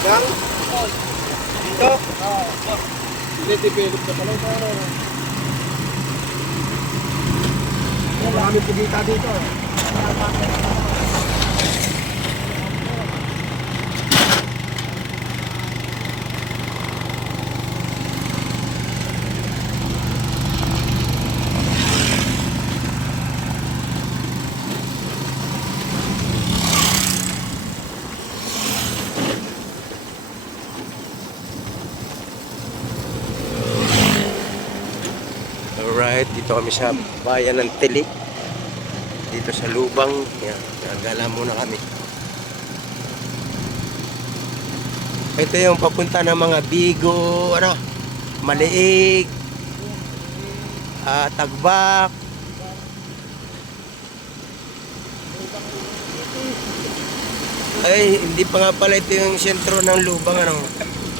Gang? Dito? Develop na pala ito. Marami pagkita dito. Alright, dito kami sa bayan ng Tili. Dito sa Lubang. Yan, nagala muna kami. Ito yung papunta ng mga Bigo, ano, Maliig, Tagbak. Ay, hindi pa nga pala ito yung sentro ng Lubang, ano.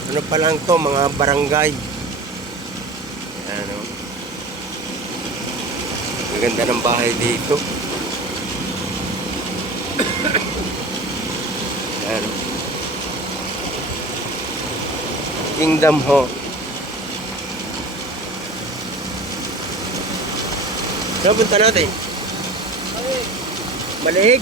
Ano pa lang to, mga barangay. Ano. Maganda ng bahay dito. Ano. Kingdom Hall. Saan punta natin? Maliig?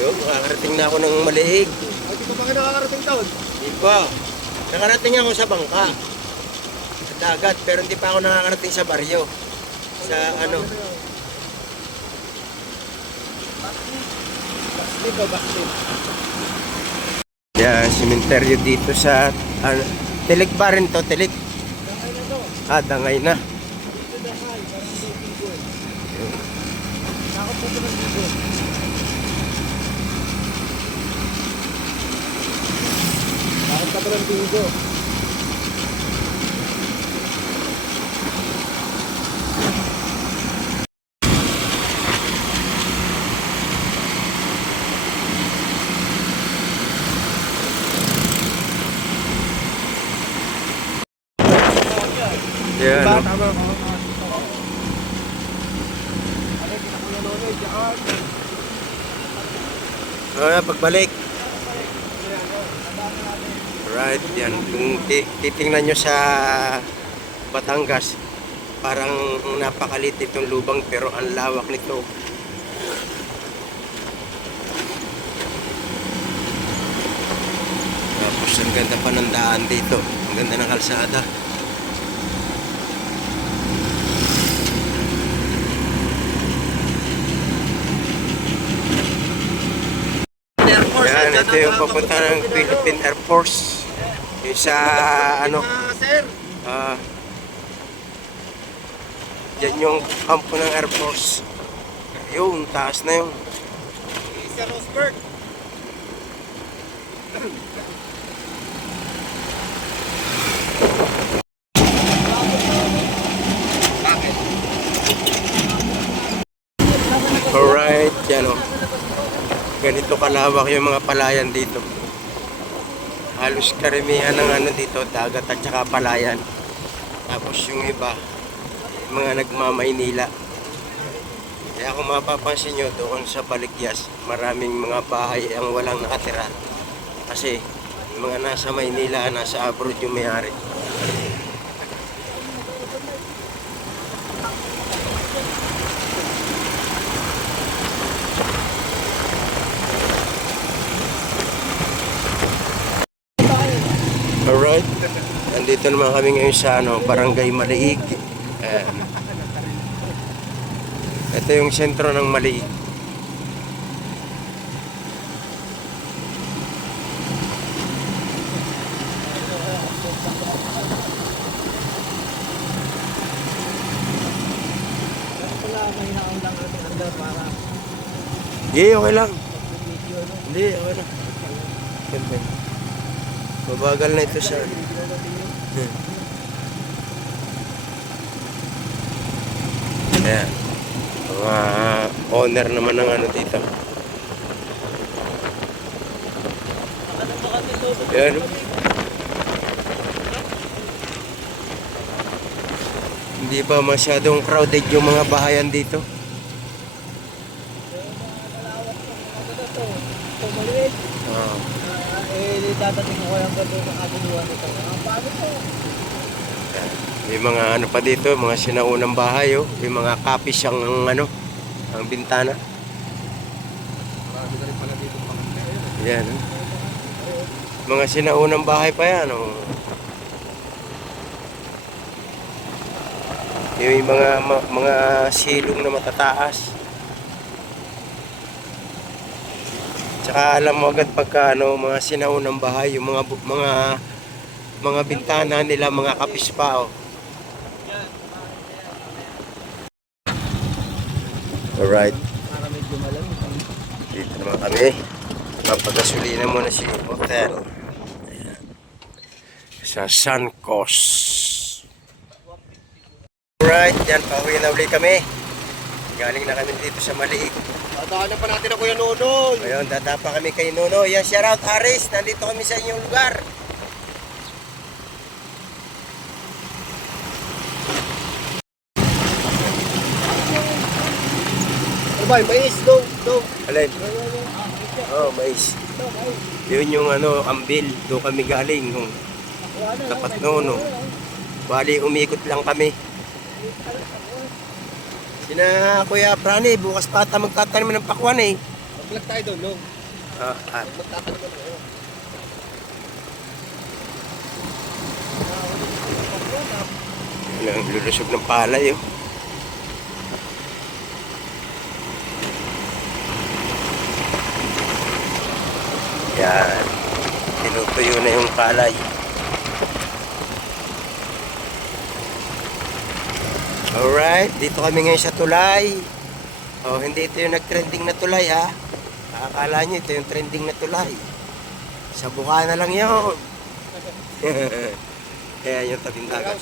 Yun, nakakarating na ako ng Maliig. Ay, di pa kayo nakakarating taon? Di pa. Nakarating ako sa bangka. Sa dagat, pero hindi pa ako nakakarating sa baryo. Sa ano. Baslip o baslip? Yan, simenteryo dito sa ano, Tilik ba rin to? Tilik? Dangay na to. Dangay na. Dito Dangay, Barangay Bigo. Nakap po ito ng Bigo. Nakap ka pa ng Bigo. Yan, Diba? no? Tama ko. Ano, pinakuya nonoy, diyan. Pagbalik. Right, yan. Kung titingnan nyo sa Batangas, parang napakalit itong lubang pero ang lawak nito. Tapos ang ganda pa ng daan dito. Ang ganda ng kalsada. Yan, ito yung papunta ng Philippine Air Force. Yung sa ano, Sir, yan yung kampo ng Air Force. Yun, taas na yun. Sir Rosberg. Alright, yan o. Ganito kalawak yung mga palayan dito. Halos karamihan ng ano dito, dagat at saka palayan. Tapos yung iba, mga nagmamaynila. Kaya kung mapapansin nyo doon sa Balikyas, maraming mga bahay ang walang nakatira. Kasi yung mga nasa Maynila, nasa abroad yung may-ari. Alright, nandito naman kami ngayon sa ano, Barangay Maliig. Ito yung sentro ng Maliig. Wala, may hinaundang natin under para Hindi, okay lang. video, no? Hindi, okay lang. Siyempre. Mabagal na ito sa... Ayan. Mga owner naman ng ano dito. Ayan. Hindi pa masyadong crowded yung mga bahayan dito. Ano to? Ito maliit. Oo. Dadating ko yung gato ng kaguluhan nito. Paano to? May mga ano pa dito, mga sinaunang bahay, oh. May mga kapis ang ano, ang bintana. Marami na rin pala dito mga Yan, oh. Mga sinaunang bahay pa yan, oh. Yung mga silong na matataas. Tsaka alam mo agad pagka ano, mga sinaunang bahay, yung mga bintana nila, mga kapis pa, oh. Alright, para medyo malamig. dito naman kami. Papagasolina muna si hotel. Ayan. Sa Sancos. Alright, yan, pauwi na ulit kami. Galing na kami dito sa Maliig. Dadaanan pa natin ang Kuya Nonoy. Ngayon, dadapa kami kay Nuno. Yan, shout out Aris. Nandito kami sa inyong lugar. Ano ba, mais? Dong. Alin? Oh, mais. Yun yung ano, ambil. Doon kami galing. Nung tapat noon. No. Bali, umikot lang kami. Sina Kuya Prani, bukas pa ata magtatanim ng pakwan eh. Mag-vlog tayo doon, no? Magtatanim ako. Ang lulusog ng palay oh. Yan. Tinutuyo na yung palay. Alright, dito kami ngayon sa tulay. Oh, hindi ito yung nag-trending na tulay ha. Akala nyo ito yung trending na tulay. Sa buka na lang yun. Kaya yung tabing dagat.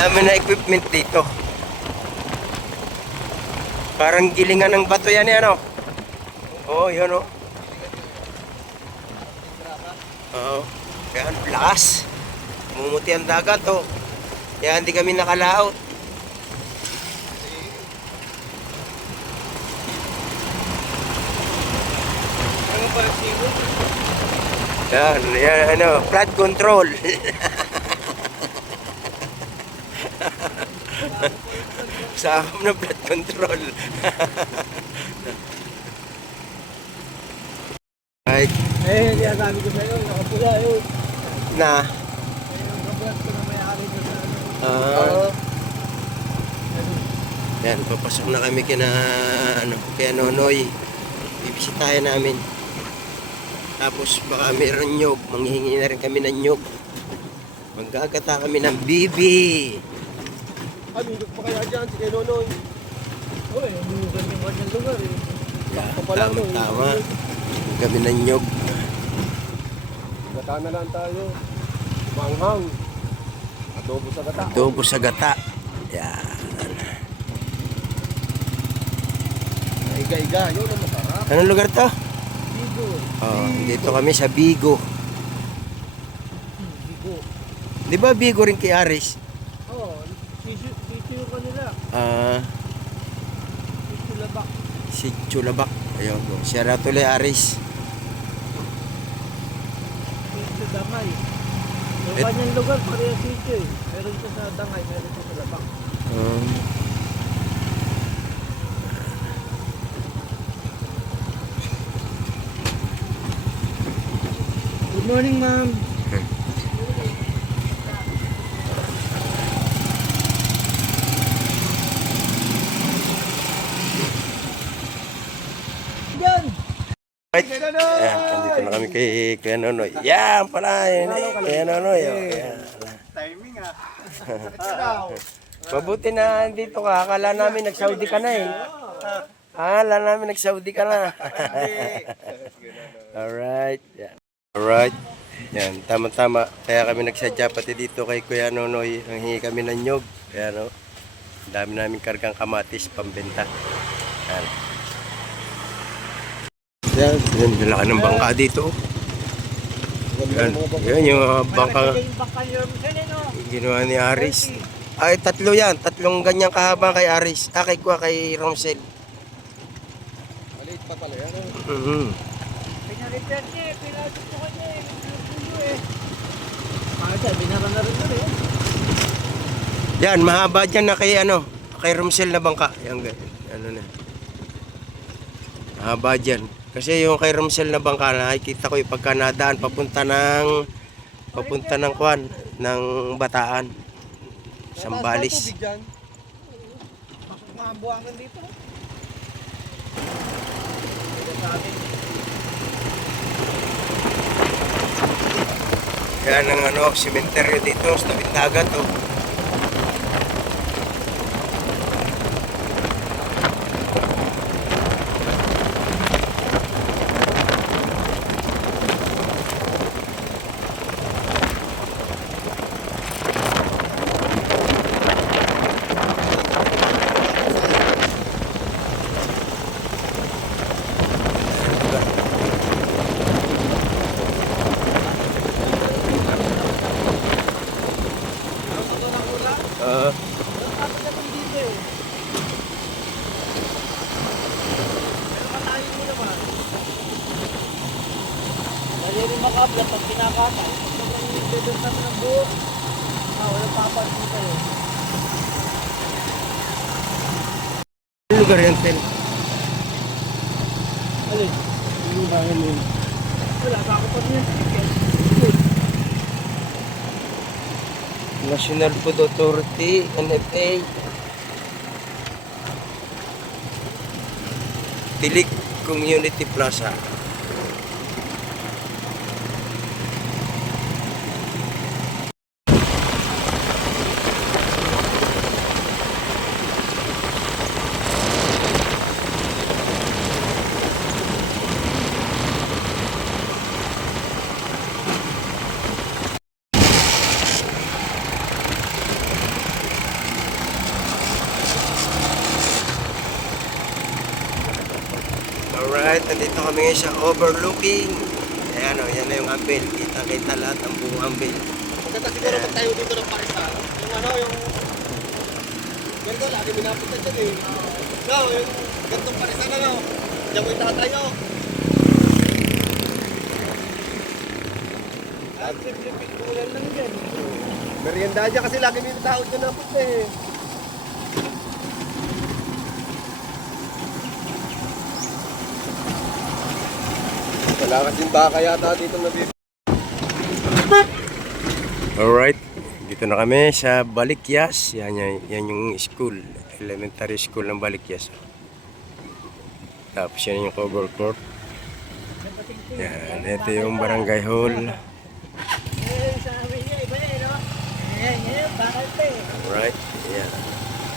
Dami na equipment dito. Parang gilingan ng bato yan eh, ano? Oo, yun oh. Oo. Kaya lakas. Mumuti ang dagat oh. Kaya hindi kami nakalaot. Ano ba yung silo? Yan, ano, flood control. Sa akin na flood control. Right. Hindi sabi ko sa'yo, nakapula yun. Na. Nakablog ko na may-ari ko sa ano. Yan, papasok na kami kina Nonoy. Bibisitahin namin. Tapos baka meron nyog, manghihingi na rin kami ng nyog. Maggagata kami ng bibi. Minok pa kaya dyan si Kuya Nonoy. Uy, umugan yung kanyang lugar eh. Tama. Kami ng nyog. Gata na lang tayo. Manghang. Adobo sa gata. Adobo sa gata. Yan. Iga-iga, yun ang masarap. Anong lugar to? Bigo. Oh, dito kami sa Bigo. Bigo. Di ba Bigo rin kay Aris? Oo, sitio yung kanila. Sitio Labak. Si Chulabak. Ayun. Siya na tuloy Aris. Sitio Damay. Yung kanyang lugar, pareha sitio eh. Meron siya sa Dangay, meron siya sa Labak. Good morning, ma'am. Yan! Right. Ayan, nandito na kami kay Kuya Nonoy. Yan pala. Yan, Kuya Nonoy. Oh. Yan. Timing ah. Mabuti na dito ka. Akala namin nag-Saudi ka na eh. Akala namin nag-Saudi ka na. Alright. Yan. Alright. Yan, tama-tama. Kaya kami nagsadya pati dito kay Kuya Nonoy. Nanghingi kami ng nyog. Kaya no, ang dami namin kargang kamatis pambenta. Yan. Yan, yan, laki ng bangka dito. Yan, yan yung bangka ginawa ni Aris. Ay, tatlo yan. Tatlong ganyan kahaba kay Aris. Kay Romsel. Maliit pa pala yan. Mhm. Pinaripyan niya eh. Pinasok ko kanya eh. Pinupulo eh. Bakit binara na rin nun eh. Yan, mahaba dyan na kay Romsel na bangka. Yan, ano na. Mahaba dyan. Kasi yung kay Romsel na bangka, nakikita ko yung pagka nadaan papunta ng Kwan, ng Bataan. Sambales. Pasok mga buwangan dito. Yan ang sementeryo dito sa tabing dagat, oh. Uh, Dali rin makablat pag kinakatay. Sobrang nagdedot namin ng buo. Walang papansin kayo. lugar yan, Tel. Alin? Yung bahay mo yun. Wala pa ako pa niyan. National Food Authority, NFA. Tilik Community Plaza. Alright, nandito kami ngayon sa overlooking. Ayan o, yan na yung Ambel. Kita-kita lahat ang buong Ambel. Maganda siguro pag tayo dito ng Parisa. Yung ganito, lagi minapunta dyan eh. No, yung gantong Parisa na no. Diyan mo itatayo. Simple-simple lang dyan. Merienda dyan kasi lagi may tao dyan na punta eh. Wala kasing baka yata dito na bibig. Alright, dito na kami sa Balikyas. Yan yung school, elementary school ng Balikyas. Tapos yan yung cover court. Yan, ito yung barangay hall. Sa amin niya, iba na eh, no? Ngayon, bakal pa eh. Alright, yan.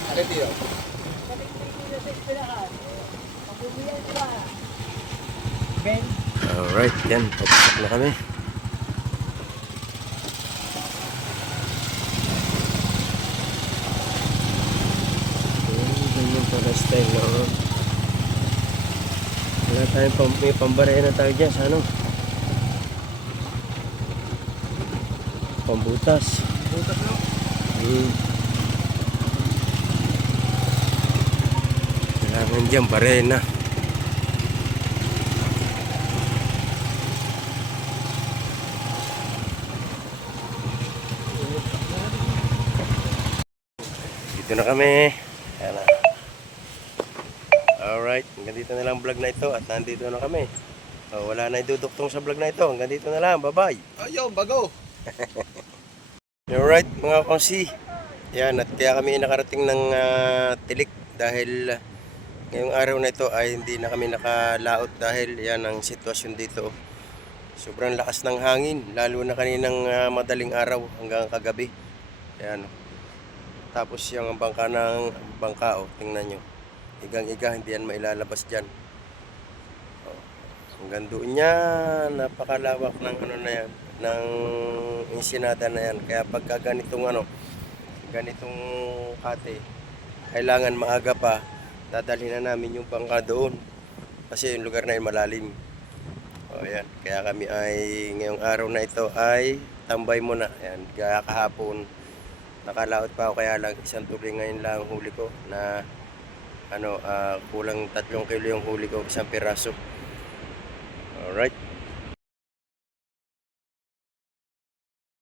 Ano tiyo? Pating-tingin na sa ispilahan. Pabubuyan pa. Ben? Alright, yan, papasok na kami. Ganyan pala style, no? Wala tayong may pambaraya na tayo dyan sa pambutas. Butas no? Kailangan dyan barena. Dito na kami. Ayan na. Alright, hanggang dito na lang vlog na ito at nandito na kami. Wala na iduduktong sa vlog na ito. Hanggang dito na lang. Bye-bye. Ayaw, bago. Alright, mga kongsi. Yan, at kaya kami nakarating ng Tilik dahil ngayong araw na ito ay hindi na kami nakalaot dahil yan ang sitwasyon dito. Sobrang lakas ng hangin, lalo na kaninang madaling araw hanggang kagabi. Yan. Tapos yung bangka, tingnan nyo. Igang-iga, hindi yan mailalabas dyan. Hanggang doon yan, napakalawak ng na yan, ng insinada na yan. Kaya pagka ganitong kate, kailangan maaga pa, dadalhin na namin yung bangka doon. Kasi yung lugar na yun malalim. Ayan, kaya kami ay ngayong araw na ito ay tambay muna. Ayan, kaya kahapon Nakalaot pa ako kaya lang isang tuloy ngayon lang ang huli ko na kulang 3 kilo yung huli ko, isang piraso. Alright.